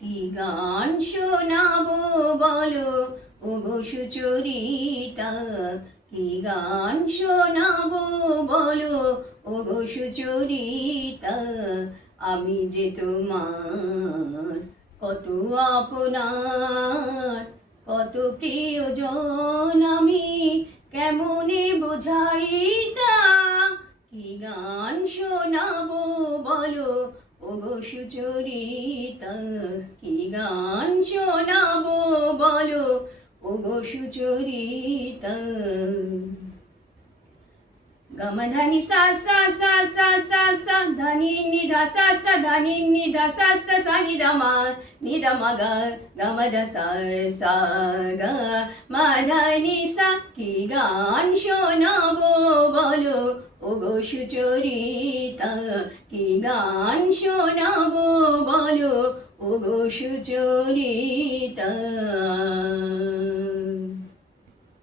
কি গান শোনাবো বলো ওগো সুচরিতা, কি গান শোনাবো বলো ওগো সুচরিতা। আমি যে তোমার কত আপনার, কত প্রিয়জন আমি কেমনে বোঝাইতা। কি গান শোনাবো বলো ওগো সুচরিতা, কি গান শোনাবো বলো ওগো সুচরিতা। গমধনি সা সা সা সা সা সা ধনি নি ধা সা সা ধনি নি ধা সা সা সা নি ধা মা নি ধা মা গা গম ধা সা সা গা মা ধা নি সা। কি গান শোনাবো বলো ওগো সুচরিতা, কি গান শোনাবো বলো ওগো সুচরিতা।